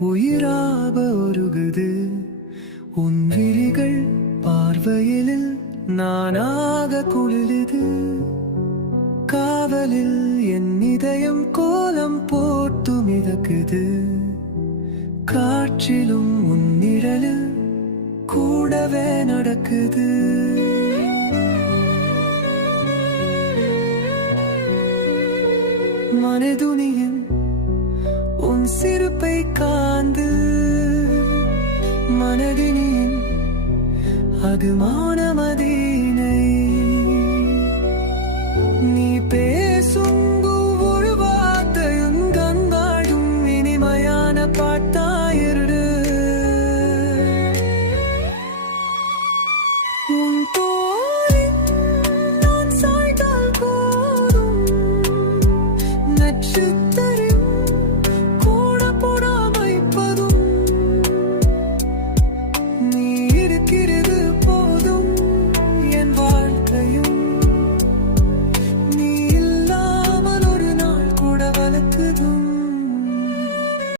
உயிராக உருகுது உன் விழிகள் பார்வையில் நானாக குளிருது காவலில் என் இதயம் கோலம் போட்டு மிதக்குது காற்றிலும் உன் நிழலில் கூடவே நடக்குது மனதுனியின் உன் சிரிப்பை காந்து மனதினின் அது மௌனமதே